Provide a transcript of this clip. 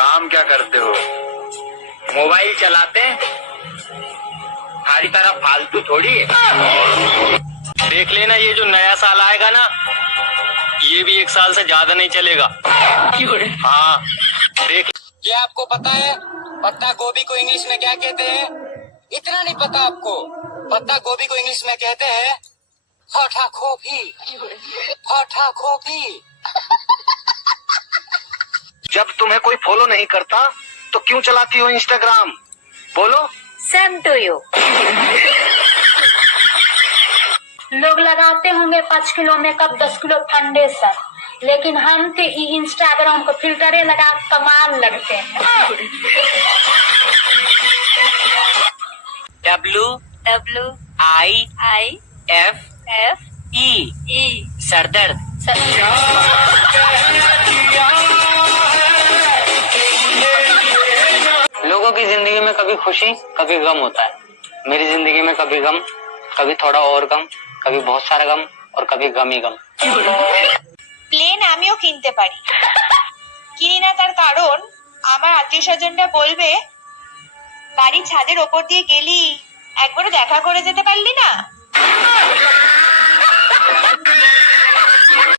काम क्या करते हो? मोबाइल चलाते? हमारी तरह फालतू थोड़ी है। देख लेना, ये जो नया साल आएगा ना, ये भी 1 साल से ज्यादा नहीं चलेगा। हाँ देख। ये आपको पता है पत्ता गोभी को इंग्लिश में क्या कहते हैं? इतना नहीं पता आपको? पत्ता गोभी को इंग्लिश में कहते हैं हठा खोपी। हठा खोपी। जब तुम्हें कोई फॉलो नहीं करता तो क्यों चलाती हो इंस्टाग्राम? बोलो। Same to you. लोग लगाते होंगे 5 किलो मेकअप, 10 किलो फाउंडेशन, लेकिन हम तो इंस्टाग्राम को फिल्टरे लगा कमाल लगते हैं। WWIFE सरदर्द। लोगों की जिंदगी में कभी खुशी कभी गम होता है। मेरी जिंदगी में कभी गम, कभी थोड़ा और गम, कभी बहुत सारा गम और कभी गम ही गम। প্লেন আমিও কিনতে পারি, কিনি না তার কারণ আমার আত্মীয় স্বজনরা বলবে বাড়ির ছাদের ওপর দিয়ে গেলি একবারও দেখা করে যেতে পারলি না।